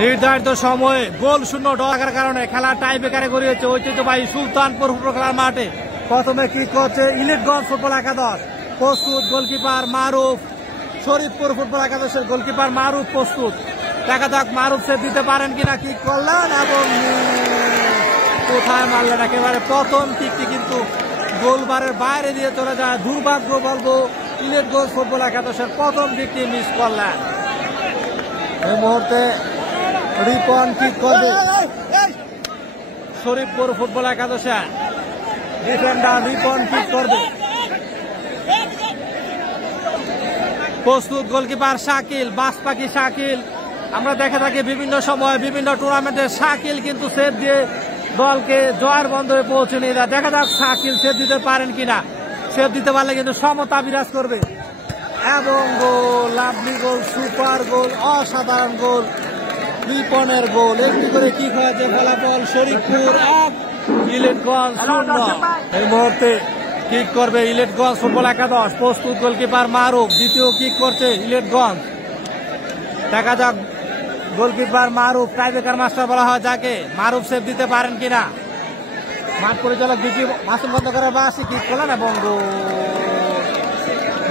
নির্ধারিত সময়ে গোল শূন্য ডাকার কারণে খেলা টাই ব্রেকারে গড়িয়েছে ঐতিহ্যবাহী সুলতানপুর ফুটবল খেলার মাঠে। প্রথমে কিক করছে ইলিটগঞ্জ ফুটবল একাদশ, প্রস্তুত গোলকিপার মারুফ। শরীফপুর ফুটবল একাদশের গোলকিপার মারুফ প্রস্তুত। দেখা যাক মারুফ সেভ দিতে পারেন কিনা। কিক করলেন এবং কোথায় মারলেন, একেবারে প্রথম কিকটি কিন্তু গোলবারের বাইরে দিয়ে চলে যায়। দুর্ভাগ্য বলবো ইলিটগঞ্জ ফুটবল একাদশের প্রথম কিকটি মিস করলেন। এই মুহূর্তে রিপন কিক করবে শরীফপুর ফুটবল একাদশে। ডিফেন্ডার রিপন কিক করবে, প্রস্তুত গোলকিপার শাকিল, বাসপাখি শাকিল। আমরা দেখে থাকি বিভিন্ন সময় বিভিন্ন টুর্নামেন্টে শাকিল কিন্তু সেভ দিয়ে দলকে জয়ের বন্ধনে পৌঁছে নিয়ে যায়। দেখা যাক শাকিল সেভ দিতে পারেন কিনা। সেভ দিতে পারলে কিন্তু সমতা বিরাজ করবে। এবং গোল, লাভলি গোল, সুপার গোল, অসাধারণ গোল, রিপনের গোল। একটি করে কিক হয়েছে, ফলাফল শরীফপুর 1, ইলিটগঞ্জ 0। এই মুহূর্তে কিক করবে ইলিটগঞ্জ ফুটবল একাদশ, প্রস্তুত গোলকিপার মারুফ। দ্বিতীয় কিক করছে ইলিটগঞ্জ। দেখা যাক গোলকিপার মারুফ, টাইব্রেকার মাস্টার বলা হয় যাকে। মারুফ সেভ দিতে পারেন কিনা। মাঠ পরিচালক বিপি মাসুম খন্দকারের বাসি কিক করলেন এবং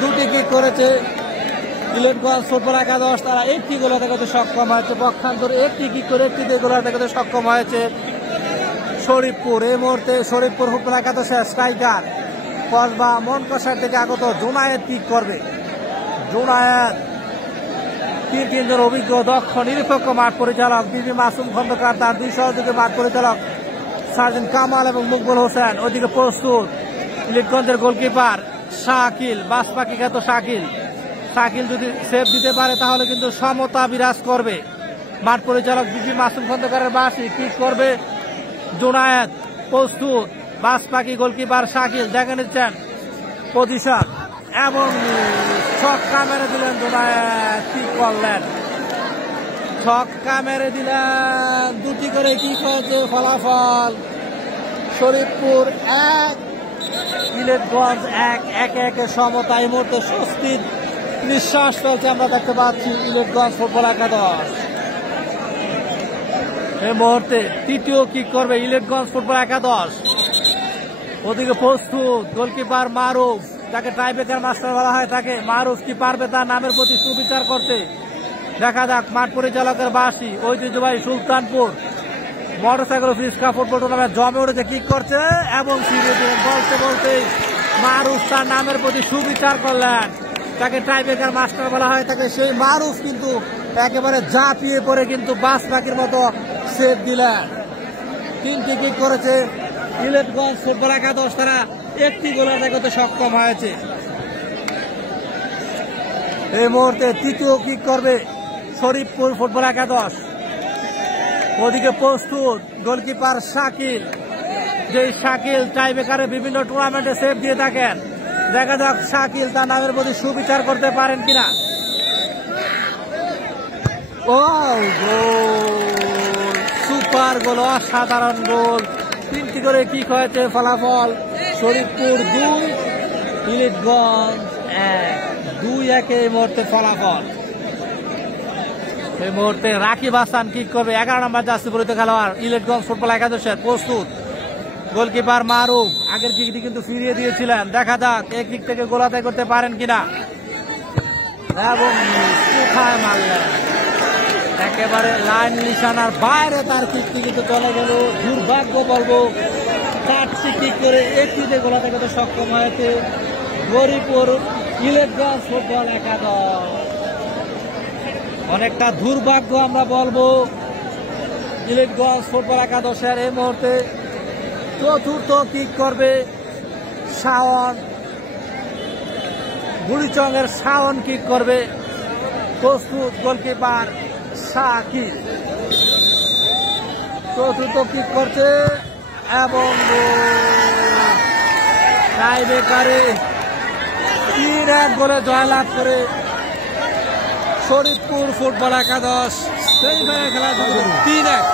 দুটি কিক করেছে ইলিটগঞ্জ ফুটবল একাদশ। তারা একটি গোল দেখাতে সক্ষম হয়েছে। পক্ষান্তর একটি কিক করে একটি গোল দেখাতে সক্ষম হয়েছে শরীফপুর। এই মুহূর্তে শরীফপুর ফুটবল একাদশের স্ট্রাইকার কসবা মনকষার থেকে আগত জোনায়েত কিক করবে। জোনায়েত তিনজন অভিজ্ঞ দক্ষ নিরপেক্ষ মাঠ পরিচালক বিপি মাসুম খন্দকার, তার দুই সহযোগী মাঠ পরিচালক সার্জেন্ট কামাল এবং মুকবুল হোসেন। ওইদিকে প্রস্তুত ইলিটগঞ্জের গোলকিপার শাকিল, বাসপাখি খ্যাত শাকিল। শাকিল যদি সেভ দিতে পারে তাহলে কিন্তু সমতা বিরাজ করবে। মাঠ পরিচালক বিপি মাসুম খন্দকারের বাসি কিক করবে জোনায়েত, প্রস্তুত বাসপাখি গোলকিপার শাকিল। দেখে নিচ্ছেন পজিশন এবং ছক্কা মেরে দিলেন জোনায়েত। কিক করলেন, ছক্কা মেরে দিলেন। দুটি করে কিক হয়েছে, ফলাফল শরীফপুর 1, ইলিটগঞ্জ 1। একে একে সমতা। এই মুহূর্তে স্বস্তির নিঃশ্বাস ফেলছে আমরা দেখতে পাচ্ছি ইলিটগঞ্জ ফুটবল একাদশ। এই মুহূর্তে তৃতীয় কিক করবে ইলিটগঞ্জ ফুটবল একাদশ। ওদিকে প্রস্তুত গোলকিপার মারুফ, তাকে টাইব্রেকার মাস্টার বলা হয় তাকে। মারুফ কি পারবে তার নামের প্রতি সুবিচার করতে? দেখা যাক। মাঠ পরিচালকের বাসি ঐতিহ্যবাহী সুলতানপুর মোটরসাইকেল ফিসকা ফুটবল টুর্নামেন্ট জমে উঠেছে। কিক করছে এবং বলতে বলতে মারুফ তার নামের প্রতি সুবিচার করলেন। তাকে টাইব্রেকার মাস্টার বলা হয় তাকে। সেই মারুফ কিন্তু একেবারে ঝাঁপিয়ে পড়ে কিন্তু বাসপাখির মতো সেভ দিলেন। তিনটি কিক করেছে ইলিটগঞ্জ ফুটবল একাদশ। তারা একটি গোল দেখাতে সক্ষম হয়েছে। এই মুহূর্তে তৃতীয় কিক করবে শরীফপুর ফুটবল একাদশ। ওদিকে প্রস্তুত গোলকিপার শাকিল, যে শাকিল টাইব্রেকারে বিভিন্ন টুর্নামেন্টে সেভ দিয়ে থাকেন। দেখা যাক শাকিল তার নামের প্রতি সুবিচার করতে পারেন কিনা। ও গোল, সুপার গোল, অসাধারণ গোল। তিনটি করে কিক হয়েছে, ফলাফল শরীফপুর 2, ইলিটগঞ্জ 1। 2-1 এই মুহূর্তে ফলাফল। এই মুহূর্তে রাকিব হাসান কিক করবে, 11 নম্বর জার্সি পরিহিত খেলোয়াড় ইলিটগঞ্জ ফুটবল একাদশের। প্রস্তুত গোলকিপার মারুফ, আগের কিকটি কিন্তু ফিরিয়ে দিয়েছিলেন। দেখা যাক এক দিক থেকে গোল আদায় করতে পারেন কিনা। এবং কোথায় মারলেন, একেবারে লাইন নিশানার বাইরে তার কিকটি কিন্তু চলে গেল। দুর্ভাগ্য বলবো, 4টি কিক করে একটিতে গোল আদায় করতে সক্ষম হয়েছে গরিপুর ইলিটগঞ্জ ফুটবল একাদশ। অনেকটা দুর্ভাগ্য আমরা বলবো ইলিটগঞ্জ ফুটবল একাদশের। এই মুহূর্তে চতুর্থ কিক করবে শাওন, বুড়িচংয়ের শাওন কিক করবে। প্রস্তুত গোলকিপার শাকিল, চতুর্থ কিক করছে এবং টাইব্রেকারে 3-1 গোলে জয়লাভ করে শরীফপুর ফুটবল একাদশ। সেই খেলা 3-1।